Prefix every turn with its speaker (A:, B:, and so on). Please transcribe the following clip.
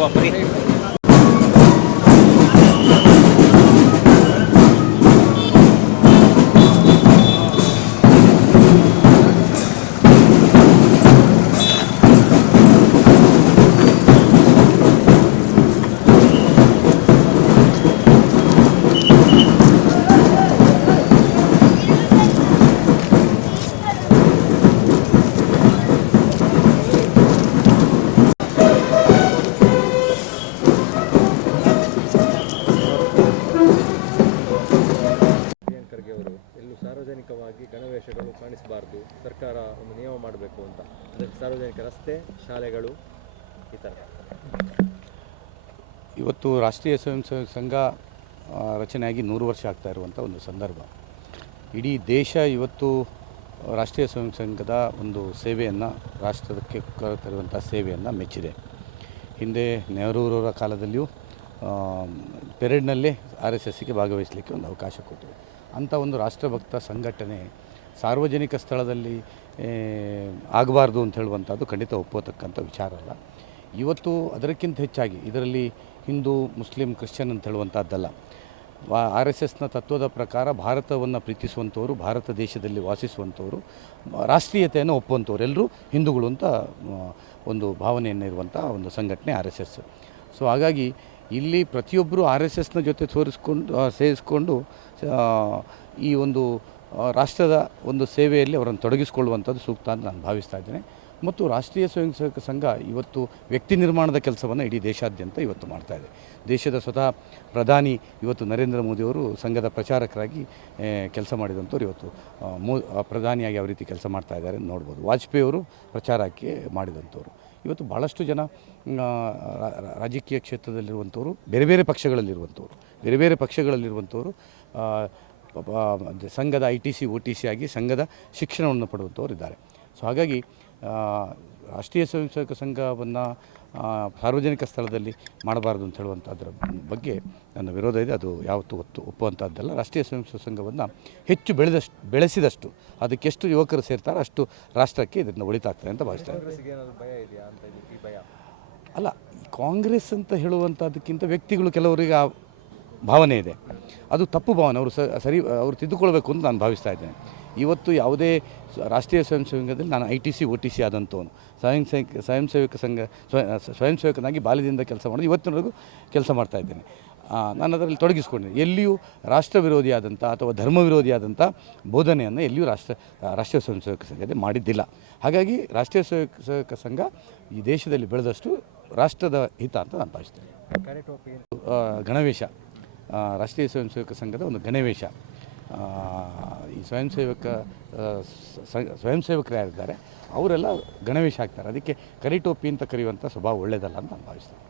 A: Zuschauer bringen. ಸಾರ್ವಜನಿಕವಾಗಿ ಗಣವೇಶಗಳು ಕಾಣಿಸಬಾರ್ದು. ಸರ್ಕಾರ ಒಂದು ನಿಯಮ ಮಾಡಬೇಕು ಅಂತ. ಅದಕ್ಕೆ ಸಾರ್ವಜನಿಕ ರಸ್ತೆ, ಶಾಲೆಗಳು ಈ ಥರ
B: ಇವತ್ತು ರಾಷ್ಟ್ರೀಯ ಸ್ವಯಂ ಸೇವಕ ಸಂಘ ರಚನೆಯಾಗಿ ನೂರು ವರ್ಷ ಆಗ್ತಾ ಇರುವಂಥ ಒಂದು ಸಂದರ್ಭ. ಇಡೀ ದೇಶ ಇವತ್ತು ರಾಷ್ಟ್ರೀಯ ಸ್ವಯಂ ಸಂಘದ ಒಂದು ಸೇವೆಯನ್ನು, ರಾಷ್ಟ್ರಕ್ಕೆ ತರುವಂಥ ಸೇವೆಯನ್ನು ಮೆಚ್ಚಿದೆ. ಹಿಂದೆ ನೆಹರೂರವರ ಕಾಲದಲ್ಲಿಯೂ ಪೆರೇಡ್ನಲ್ಲೇ ಆರ್ ಎಸ್ ಎಸ್ಸಿಗೆ ಭಾಗವಹಿಸಲಿಕ್ಕೆ ಒಂದು ಅವಕಾಶ ಕೊಟ್ಟಿದೆ. ಅಂಥ ಒಂದು ರಾಷ್ಟ್ರಭಕ್ತ ಸಂಘಟನೆ ಸಾರ್ವಜನಿಕ ಸ್ಥಳದಲ್ಲಿ ಆಗಬಾರ್ದು ಅಂತ ಹೇಳುವಂಥದ್ದು ಖಂಡಿತ ಒಪ್ಪತಕ್ಕಂಥ ವಿಚಾರ ಅಲ್ಲ. ಇವತ್ತು ಅದಕ್ಕಿಂತ ಹೆಚ್ಚಾಗಿ ಇದರಲ್ಲಿ ಹಿಂದೂ, ಮುಸ್ಲಿಂ, ಕ್ರಿಶ್ಚಿಯನ್ ಅಂತ ಹೇಳುವಂಥದ್ದಲ್ಲ. ಆರ್ ಎಸ್ ಎಸ್ನ ತತ್ವದ ಪ್ರಕಾರ ಭಾರತವನ್ನು ಪ್ರೀತಿಸುವಂಥವರು, ಭಾರತ ದೇಶದಲ್ಲಿ ವಾಸಿಸುವಂಥವರು, ರಾಷ್ಟ್ರೀಯತೆಯನ್ನು ಒಪ್ಪುವಂಥವ್ರು ಎಲ್ಲರೂ ಹಿಂದೂಗಳು ಅಂತ ಒಂದು ಭಾವನೆಯನ್ನು ಇರುವಂಥ ಒಂದು ಸಂಘಟನೆ ಆರ್ ಎಸ್ ಎಸ್. ಸೊ, ಹಾಗಾಗಿ ಇಲ್ಲಿ ಪ್ರತಿಯೊಬ್ಬರು ಆರ್ ಎಸ್ ಎಸ್ನ ಜೊತೆ ತೋರಿಸ್ಕೊಂಡು ಸೇರಿಸ್ಕೊಂಡು ಈ ಒಂದು ರಾಷ್ಟ್ರದ ಒಂದು ಸೇವೆಯಲ್ಲಿ ಅವರನ್ನು ತೊಡಗಿಸಿಕೊಳ್ಳುವಂಥದ್ದು ಸೂಕ್ತ ಅಂತ ನಾನು ಭಾವಿಸ್ತಾ ಇದ್ದೇನೆ. ಮತ್ತು ರಾಷ್ಟ್ರೀಯ ಸ್ವಯಂ ಸೇವಕ ಸಂಘ ಇವತ್ತು ವ್ಯಕ್ತಿ ನಿರ್ಮಾಣದ ಕೆಲಸವನ್ನು ಇಡೀ ದೇಶಾದ್ಯಂತ ಇವತ್ತು ಮಾಡ್ತಾ ಇದೆ. ದೇಶದ ಸ್ವತಃ ಪ್ರಧಾನಿ ಇವತ್ತು ನರೇಂದ್ರ ಮೋದಿಯವರು ಸಂಘದ ಪ್ರಚಾರಕರಾಗಿ ಕೆಲಸ ಮಾಡಿದಂಥವ್ರು ಇವತ್ತು ಮೋ ಪ್ರಧಾನಿಯಾಗಿ ಯಾವ ರೀತಿ ಕೆಲಸ ಮಾಡ್ತಾ ಇದ್ದಾರೆ ನೋಡ್ಬೋದು. ವಾಜಪೇಯಿ ಅವರು ಪ್ರಚಾರಕ್ಕೆ ಮಾಡಿದಂಥವ್ರು. ಇವತ್ತು ಭಾಳಷ್ಟು ಜನ ರಾಜಕೀಯ ಕ್ಷೇತ್ರದಲ್ಲಿರುವಂಥವ್ರು, ಬೇರೆ ಬೇರೆ ಪಕ್ಷಗಳಲ್ಲಿರುವಂಥವ್ರು, ಬೇರೆ ಬೇರೆ ಪಕ್ಷಗಳಲ್ಲಿರುವಂಥವ್ರು ಸಂಘದ I T C O T C ಆಗಿ ಸಂಘದ ಶಿಕ್ಷಣವನ್ನು ಪಡೆದಂಥವ್ರು ಇದ್ದಾರೆ. ಸೊ ಹಾಗಾಗಿ ರಾಷ್ಟ್ರೀಯ ಸ್ವಯಂ ಸೇವಕ ಸಂಘವನ್ನು ಸಾರ್ವಜನಿಕ ಸ್ಥಳದಲ್ಲಿ ಮಾಡಬಾರ್ದು ಅಂತ ಹೇಳುವಂಥದ್ರ ಬಗ್ಗೆ ನನ್ನ ವಿರೋಧ ಇದೆ. ಅದು ಯಾವತ್ತೂ ಒತ್ತು ಒಪ್ಪುವಂಥದ್ದಲ್ಲ ರಾಷ್ಟ್ರೀಯ ಸ್ವಯಂ ಸೇವಕ ಸಂಘವನ್ನು ಹೆಚ್ಚು ಬೆಳೆದಷ್ಟು ಬೆಳೆಸಿದಷ್ಟು ಅದಕ್ಕೆ ಎಷ್ಟು ಯುವಕರು ಸೇರ್ತಾರೋ ಅಷ್ಟು ರಾಷ್ಟ್ರಕ್ಕೆ ಇದನ್ನು ಒಳಿತಾಗ್ತದೆ ಅಂತ ಭಾವಿಸ್ತಾ
A: ಕಾಂಗ್ರೆಸ್ಗೆ ಭಯ ಇದೆಯಾ ಅಂತ ಇದು ಈ ಭಯ?
B: ಅಲ್ಲ ಕಾಂಗ್ರೆಸ್ ಅಂತ ಹೇಳುವಂಥದ್ದಕ್ಕಿಂತ ವ್ಯಕ್ತಿಗಳು ಕೆಲವರಿಗೆ ಆ ಭಾವನೆ ಇದೆ. ಅದು ತಪ್ಪು ಭಾವನೆ. ಅವರು ಸರಿ ಅವರು ತಿದ್ದುಕೊಳ್ಬೇಕು ಅಂತ ನಾನು ಭಾವಿಸ್ತಾ ಇದ್ದೇನೆ. ಇವತ್ತು ಯಾವುದೇ ರಾಷ್ಟ್ರೀಯ ಸ್ವಯಂ ಸೇವಕದಲ್ಲಿ ನಾನು I T C, O T C ಆದಂಥವನು. ಸ್ವಯಂ ಸೇವಕ ಸ್ವಯಂ ಸೇವಕ ಸಂಘ ಸ್ವ- ಸ್ವಯಂ ಸೇವಕನಾಗಿ ಬಾಲ್ಯದಿಂದ ಕೆಲಸ ಮಾಡೋದು, ಇವತ್ತಿನವರೆಗೂ ಕೆಲಸ ಮಾಡ್ತಾ ಇದ್ದೇನೆ. ನಾನು ಅದರಲ್ಲಿ ತೊಡಗಿಸ್ಕೊಂಡೆ ಎಲ್ಲಿಯೂ ರಾಷ್ಟ್ರ ವಿರೋಧಿಯಾದಂಥ ಅಥವಾ ಧರ್ಮ ವಿರೋಧಿಯಾದಂಥ ಬೋಧನೆಯನ್ನು ಎಲ್ಲಿಯೂ ರಾಷ್ಟ್ರ, ರಾಷ್ಟ್ರೀಯ ಸ್ವಯಂ ಸೇವಕ ಸಂಘದಲ್ಲಿ ಮಾಡಿದ್ದಿಲ್ಲ. ಹಾಗಾಗಿ ರಾಷ್ಟ್ರೀಯ ಸ್ವಯಂ ಸೇವಕ ಸಂಘ ಈ ದೇಶದಲ್ಲಿ ಬೆಳೆದಷ್ಟು ರಾಷ್ಟ್ರದ ಹಿತ ಅಂತ ನಾನು ಭಾವಿಸ್ತೇನೆ. ಗಣವೇಶ. ರಾಷ್ಟ್ರೀಯ ಸ್ವಯಂ ಸೇವಕ ಸಂಘದ ಒಂದು ಗಣವೇಶ. ಸ್ವಯಂ ಸೇವಕ ಸ್ವಯಂ ಸೇವಕರು ಯಾರಿದ್ದಾರೆ ಅವರೆಲ್ಲ ಗಣವೇಶ ಆಗ್ತಾರೆ ಅದಕ್ಕೆ ಕರಿಟೋಪಿ ಅಂತ ಕರೆಯುವಂಥ ಸ್ವಭಾವ ಒಳ್ಳೆಯದಲ್ಲ ಅಂತ ನಾನು ಭಾವಿಸ್ತೇನೆ.